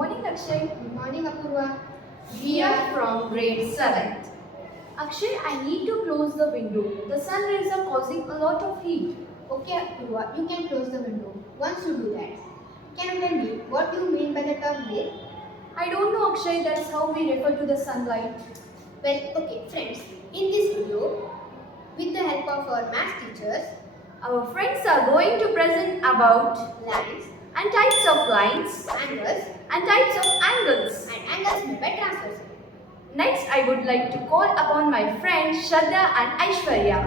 morning, Akshay. Good morning, Apurva. We are from grade 7th. Akshay, I need to close the window. The sun rays are causing a lot of heat. Okay, Apurva, you can close the window. Once you do that, can you tell me what you mean by the term ray? I don't know, Akshay, that's how we refer to the sunlight. Well, okay, friends, in this video, with the help of our math teachers, our friends are going to present about lines and types of lines angles and types of angles. and angles made by transversal. Next, I would like to call upon my friends Shraddha and Aishwarya.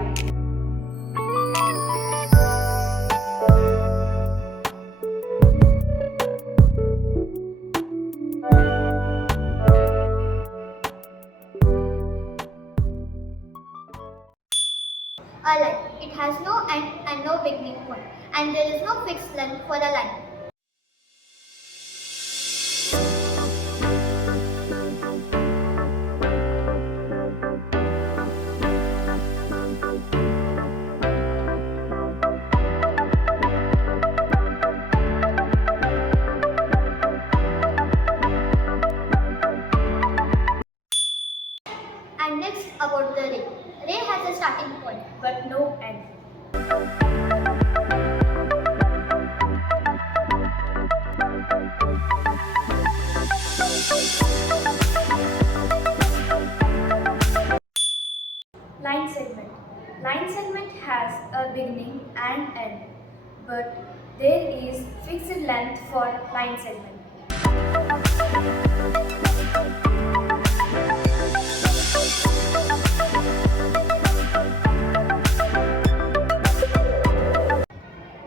A line. It has no end and no beginning point, and there is no fixed length for a line. And next about the ray. Ray has a starting point but no end. Line segment. Line segment has a beginning and end, but there is fixed length for line segment.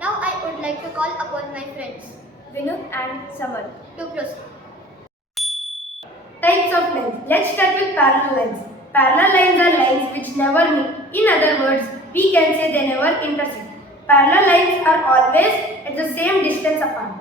Now I would like to call upon my friends Vinod and Samal. to proceed. Types of lines. Let's start with parallel lines. Parallel lines are lines which never meet. In other words, we can say they never intersect. Parallel lines are always at the same distance apart.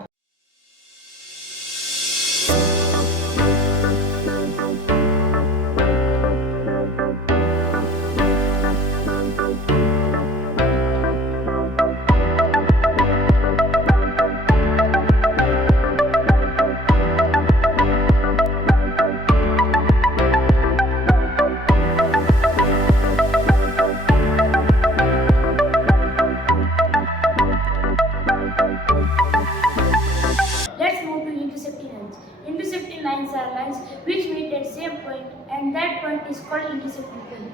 Let's move to intersecting lines. Intersecting lines are lines which meet at same point, and that point is called intersecting point.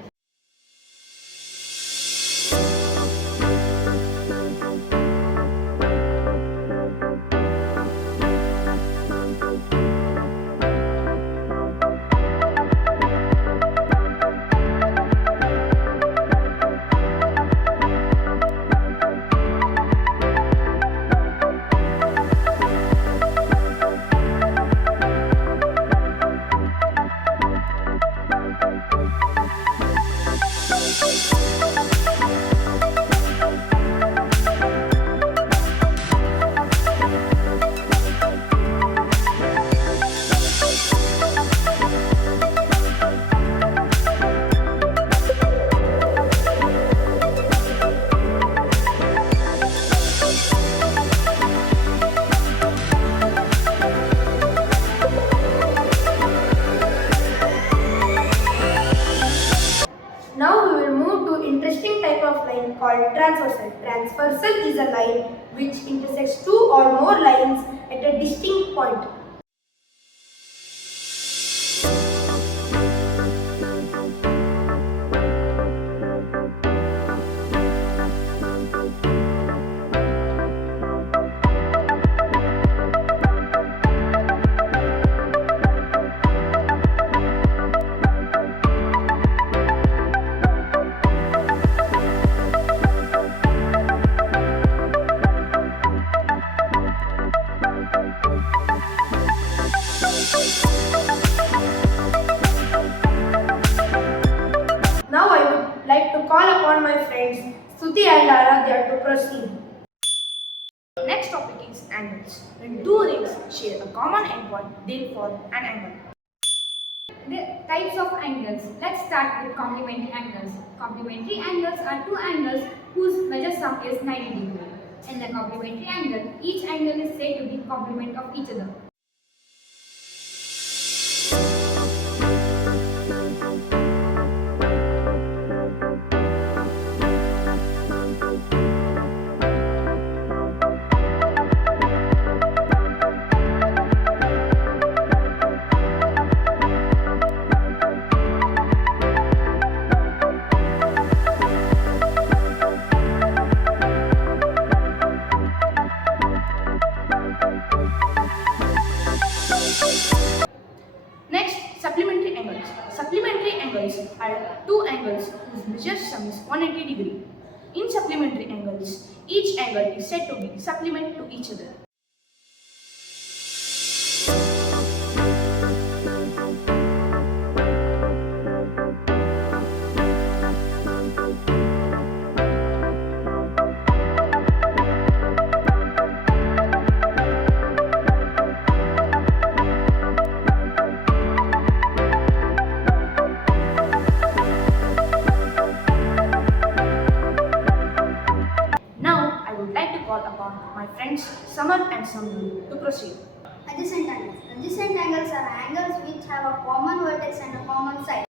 Now we will move to interesting type of line called transversal. Transversal is a line which intersects two or more lines at a distinct point. Now I would like to call upon my friends Stuti and Aradhya to proceed. Next topic is angles. When two rings share a common endpoint, they form an angle. The types of angles. Let's start with complementary angles. Complementary angles are two angles whose measure sum is 90 degrees. In the complementary angle, each angle is said to be complement of each other. are two angles whose measure sum is 180 degree. In supplementary angles, each angle is said to be supplement to each other. Now, I would like to call upon my friends Samar and Samru to proceed. Adjacent angles. Adjacent angles are angles which have a common vertex and a common side.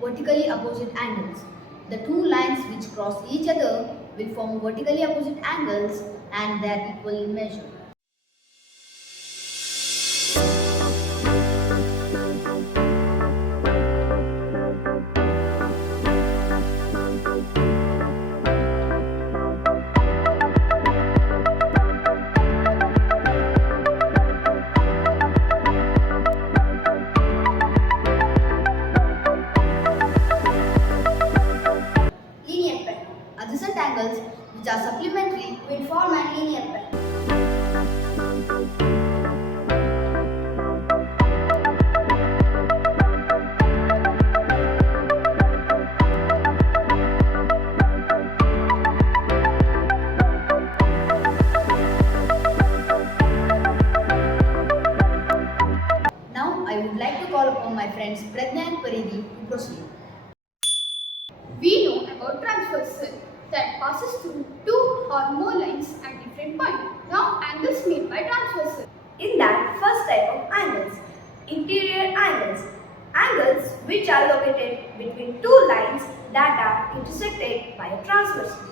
Vertically opposite angles. The two lines which cross each other will form vertically opposite angles and they are equal in measure. Linear pair. Adjacent angles which are supplementary Will form a linear pair. Now I would like to call upon my friends Pradnya and Paridi to proceed. We know about transversal that passes through two or more lines at different points. Now angles made by transversal. In that first type of angles, interior angles, angles which are located between two lines that are intersected by a transversal.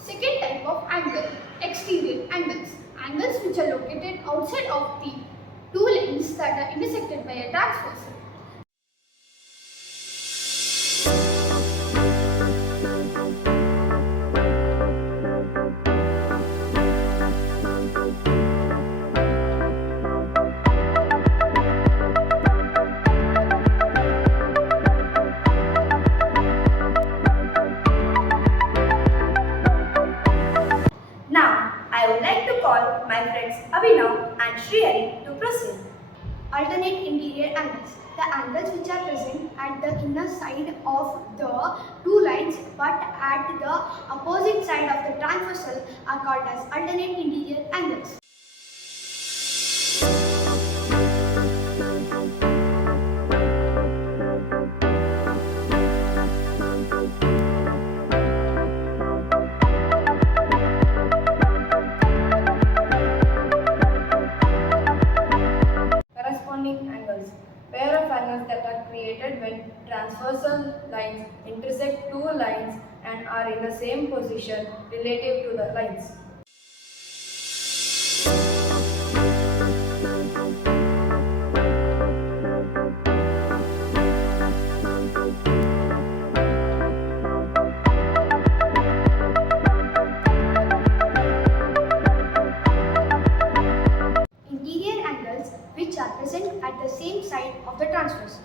Second type of angle, exterior angles. Angles which are located outside of the two lines that are intersected by a transversal. Now, I would like to call my friends Abhinav and Shrihari to proceed. Alternate interior angles. The angles which are present at the inner side of the two lines but at the opposite side of the transversal are called as alternate interior angles. Corresponding angles. Pair of angles that are created when transversal lines intersect two lines and are in the same position relative to the lines. Interior angles which are present at the same side of the transversal.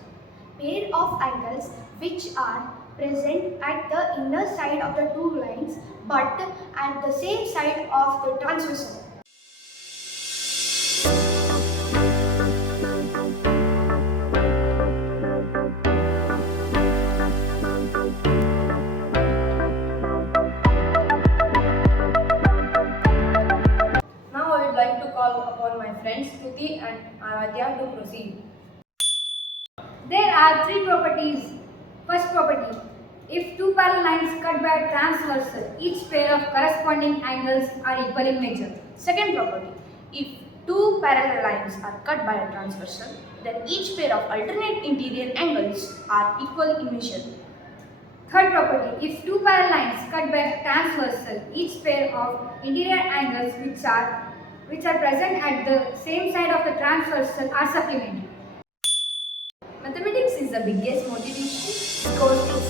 Pair of angles which are present at the inner side of the two lines but at the same side of the transversal. Now I would like to call upon my friends Tuti and Aradhya to proceed. There are three properties. First property, If two parallel lines cut by a transversal, each pair of corresponding angles are equal in measure. Second property, if two parallel lines are cut by a transversal, then each pair of alternate interior angles are equal in measure. Third property, if two parallel lines cut by a transversal, each pair of interior angles which are present at the same side of the transversal are supplementary. Mathematics is the biggest motivation because it